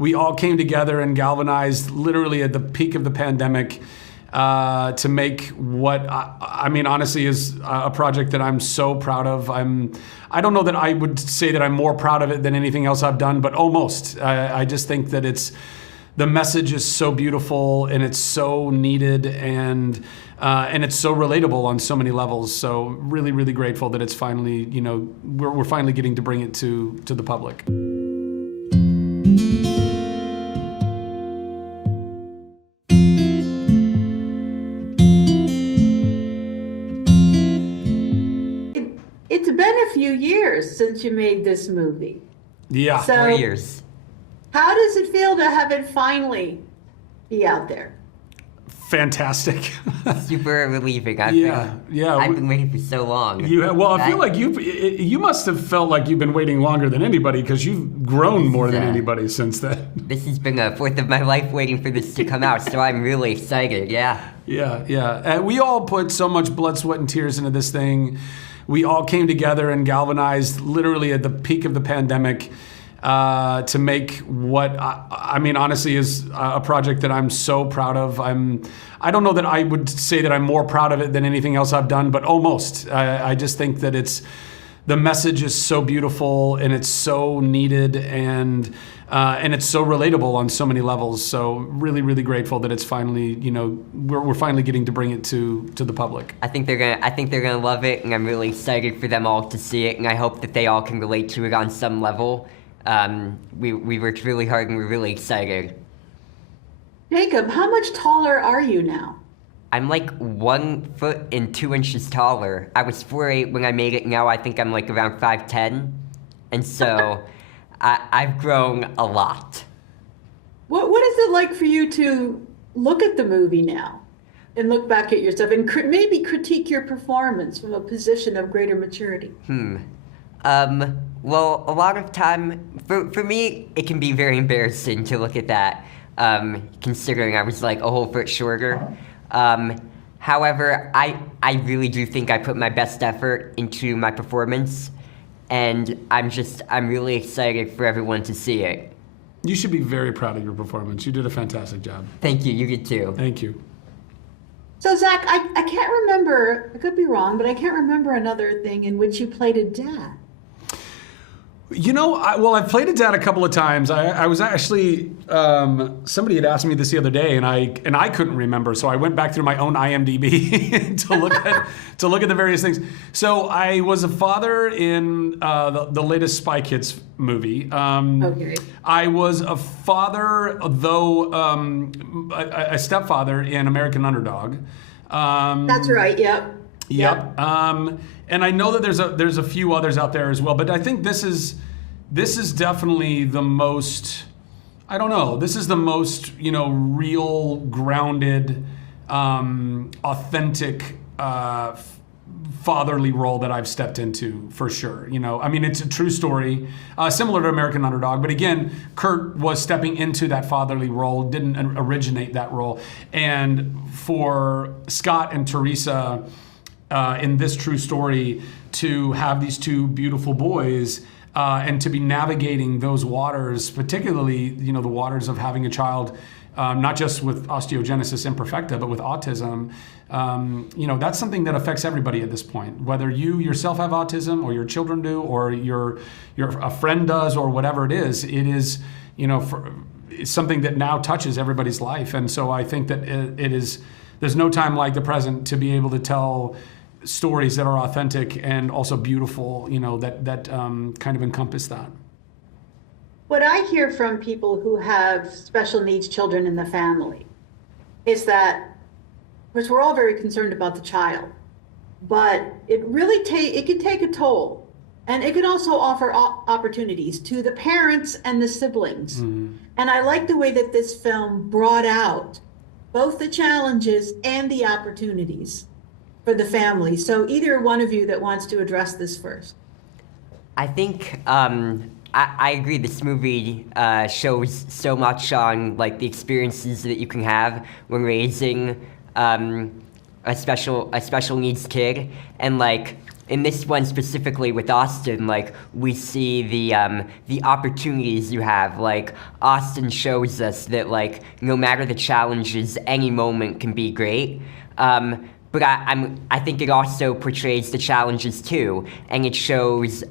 we all came together and galvanized literally at the peak of the pandemic to make what I mean, honestly, is a project that I'm so proud of. I don't know that I would say that I'm more proud of it than anything else I've done, but almost. I just think that the message is so beautiful and it's so needed and it's so relatable on so many levels. So really, really grateful that it's finally, we're finally getting to bring it to the public. It's been a few years since you made this movie. Yeah. So 4 years. how does it feel to have it finally be out there? Fantastic. Super relieving. I've been waiting for so long. I feel like you must have felt like you've been waiting longer than anybody because you've grown more than anybody since then. This has been a fourth of my life waiting for this to come out, so I'm really excited, yeah. Yeah. And we all put so much blood, sweat, and tears into this thing. We all came together and galvanized literally at the peak of the pandemic to make what I mean, honestly, is a project that I'm so proud of. I don't know that I would say that I'm more proud of it than anything else I've done, but almost. I just think that the message is so beautiful and it's so needed and it's so relatable on so many levels. So really, really grateful that it's finally, we're finally getting to bring it to the public. I think they're gonna love it, and I'm really excited for them all to see it, and I hope that they all can relate to it on some level. We worked really hard and we're really excited. Jacob, how much taller are you now? I'm like 1 foot and 2 inches taller. I was 4'8" when I made it. Now I think I'm like around 5'10", and so I've grown a lot. What is it like for you to look at the movie now and look back at yourself and maybe critique your performance from a position of greater maturity? Well, a lot of time, for me, it can be very embarrassing to look at that, considering I was like a whole foot shorter. However, I really do think I put my best effort into my performance, and I'm really excited for everyone to see it. You should be very proud of your performance. You did a fantastic job. Thank you, you did too. Thank you. So Zach, I can't remember, I could be wrong, but I can't remember another thing in which you played a dad. I've played a dad a couple of times. I was actually, somebody had asked me this the other day, and I couldn't remember, so I went back through my own IMDb to look at the various things. So I was a father in the latest Spy Kids movie. Okay. I was a father, though a stepfather in American Underdog. That's right. Yep. And I know that there's a few others out there as well, but I think this is definitely the most, I don't know, this is the most, real, grounded, authentic fatherly role that I've stepped into, for sure. It's a true story, similar to American Underdog, but again, Kurt was stepping into that fatherly role, didn't originate that role. And for Scott and Teresa, in this true story, to have these two beautiful boys and to be navigating those waters, particularly, the waters of having a child, not just with osteogenesis imperfecta, but with autism, that's something that affects everybody at this point. Whether you yourself have autism or your children do, or a friend does, or whatever it is, it's something that now touches everybody's life. And so I think that there's no time like the present to be able to tell stories that are authentic and also beautiful, that kind of encompass that. What I hear from people who have special needs children in the family is that, of course, we're all very concerned about the child, but it can take a toll, and it can also offer opportunities to the parents and the siblings. Mm-hmm. And I like the way that this film brought out both the challenges and the opportunities for the family. So either one of you that wants to address this first. I think I agree. This movie shows so much on the experiences that you can have when raising a special needs kid, and in this one specifically with Austin, like we see the opportunities you have. Like Austin shows us that like no matter the challenges, any moment can be great. But I think it also portrays the challenges too, and it shows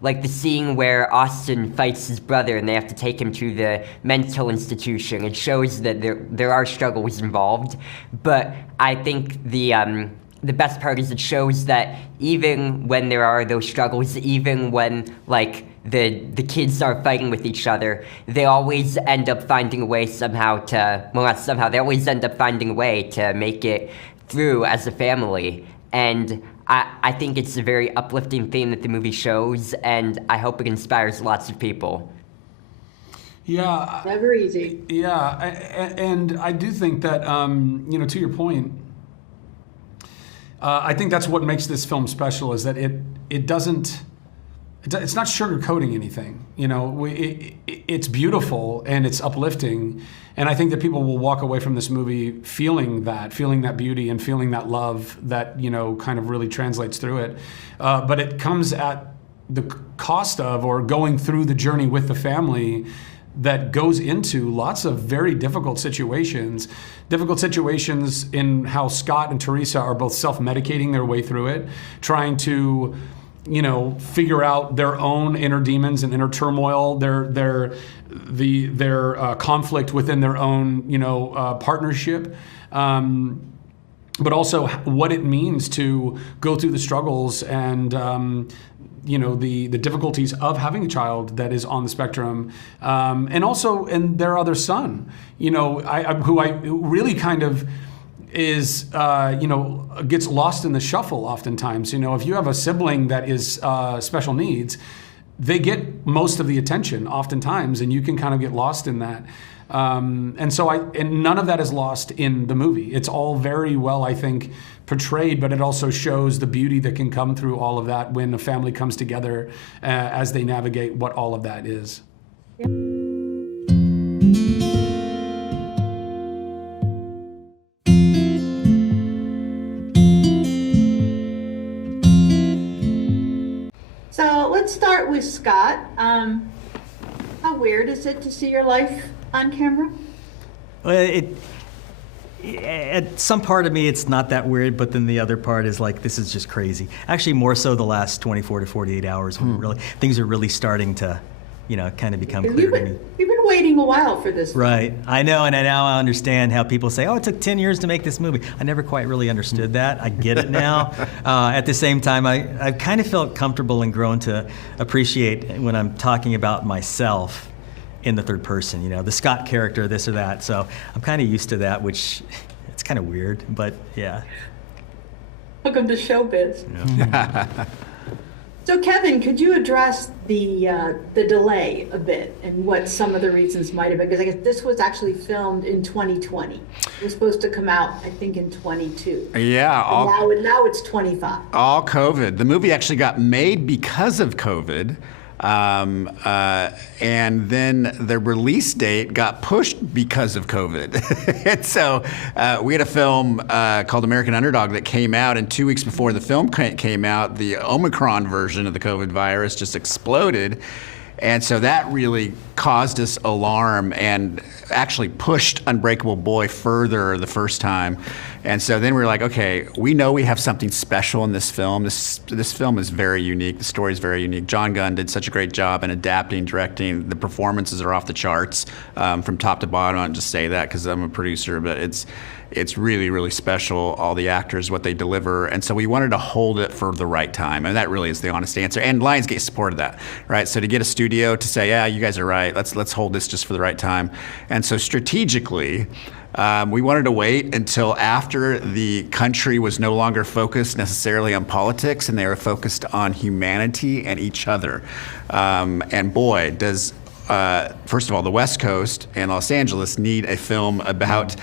like the scene where Austin fights his brother and they have to take him to the mental institution. It shows that there are struggles involved, but I think the best part is it shows that even when there are those struggles, even when like the kids are fighting with each other, they always end up finding a way somehow to, well, not somehow, they always end up finding a way to make it through as a family. And I think it's a very uplifting theme that the movie shows, and I hope it inspires lots of people. Yeah. Never easy. Yeah, and I do think that, to your point, I think that's what makes this film special, is that it doesn't, it's not sugarcoating anything. It's beautiful and it's uplifting, and I think that people will walk away from this movie feeling that beauty and feeling that love that kind of really translates through it. But it comes at the cost of, or going through the journey with the family that goes into lots of very difficult situations in how Scott and Teresa are both self-medicating their way through it, trying to figure out their own inner demons and inner turmoil, their conflict within their own partnership, but also what it means to go through the struggles and the difficulties of having a child that is on the spectrum, and their other son, who really kind of is, gets lost in the shuffle oftentimes. If you have a sibling that is special needs, they get most of the attention oftentimes, and you can kind of get lost in that. And none of that is lost in the movie. It's all very well, I think, portrayed, but it also shows the beauty that can come through all of that when a family comes together as they navigate what all of that is. Yep. So let's start with Scott. How weird is it to see your life on camera? Well, at some part of me, it's not that weird, but then the other part is like, this is just crazy. Actually, more so the last 24 to 48 hours when things are really starting to, kind of become clear to me. You've been waiting a while for this. Right. I know, and now I understand how people say, oh, it took 10 years to make this movie. I never quite really understood that. I get it now. At the same time, I kind of felt comfortable and grown to appreciate when I'm talking about myself in the third person, the Scott character, this or that. So I'm kind of used to that, which it's kind of weird, but yeah. Welcome to showbiz. Yeah. So Kevin, could you address the delay a bit and what some of the reasons might have been? Because I guess this was actually filmed in 2020. It was supposed to come out, I think, in 22. Yeah. Now it's 25. All COVID. The movie actually got made because of COVID. And then the release date got pushed because of COVID. And so we had a film called American Underdog that came out, and 2 weeks before the film came out, the Omicron version of the COVID virus just exploded. And so that really caused us alarm and actually pushed Unbreakable Boy further the first time. And so then we were like, okay, we know we have something special in this film. This film is very unique. The story is very unique. John Gunn did such a great job in adapting, directing. The performances are off the charts from top to bottom. I don't just say that because I'm a producer, but it's really, really special, all the actors, what they deliver. And so we wanted to hold it for the right time. And that really is the honest answer. And Lionsgate supported that, right? So to get a studio to say, yeah, you guys are right, let's hold this just for the right time. And so strategically, we wanted to wait until after the country was no longer focused necessarily on politics, and they were focused on humanity and each other. And boy, does first of all, the West Coast and Los Angeles need a film about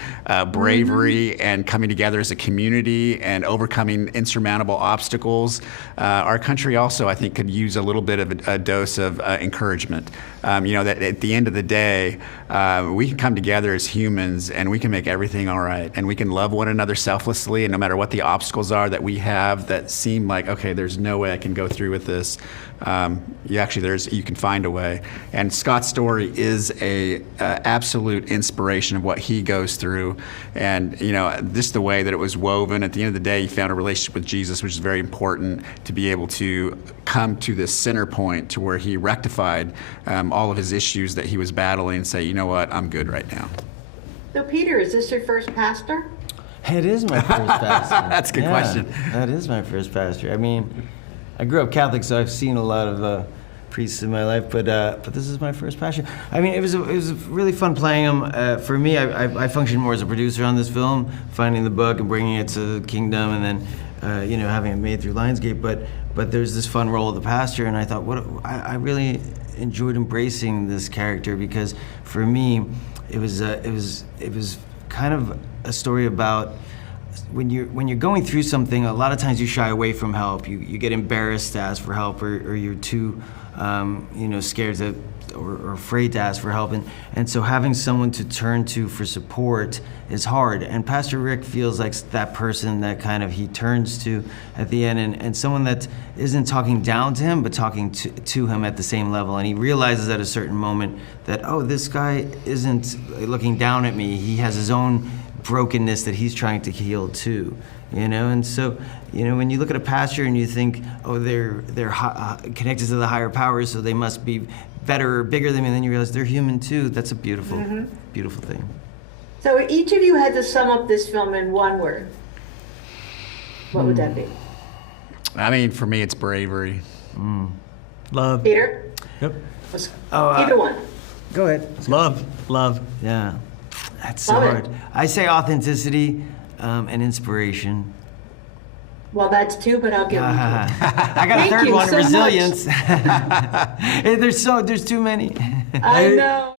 bravery and coming together as a community and overcoming insurmountable obstacles. Our country also, I think, could use a little bit of a dose of encouragement. That at the end of the day, we can come together as humans and we can make everything all right. And we can love one another selflessly, and no matter what the obstacles are that we have that seem like, okay, there's no way I can go through with this, you can find a way. And Scott's story is a absolute inspiration of what he goes through, and just the way that it was woven. At the end of the day, he found a relationship with Jesus, which is very important to be able to come to this center point to where he rectified all of his issues that he was battling and say, you know what, I'm good right now. So Peter, is this your first pastor? It is my first pastor. That's a good question. That is my first pastor. I mean, I grew up Catholic, so I've seen a lot of priests in my life, but this is my first pastor. I mean, it was really fun playing him. For me, I functioned more as a producer on this film, finding the book and bringing it to the kingdom, and then having it made through Lionsgate. But there's this fun role of the pastor, and I thought, I really enjoyed embracing this character, because for me, it was kind of a story about when you're going through something. A lot of times you shy away from help. You get embarrassed to ask for help, or you're too scared to or afraid to ask for help, and so having someone to turn to for support is hard. And Pastor Rick feels like that person that kind of he turns to at the end, and someone that isn't talking down to him but talking to him at the same level. And he realizes at a certain moment that, oh, this guy isn't looking down at me. He has his own brokenness that he's trying to heal too. And so, when you look at a pastor and you think, oh, they're connected to the higher powers, so they must be better or bigger than me, and then you realize they're human too. That's a beautiful, beautiful thing. So each of you had to sum up this film in one word. What would that be? I mean, for me, it's bravery. Love. Peter? Yep. Either one. Go ahead. Love. Yeah, that's so Love it. hard. I say authenticity and inspiration. Well, that's two, but I'll give you two. I got a Thank third you one, so much. resilience. There's too many. I know.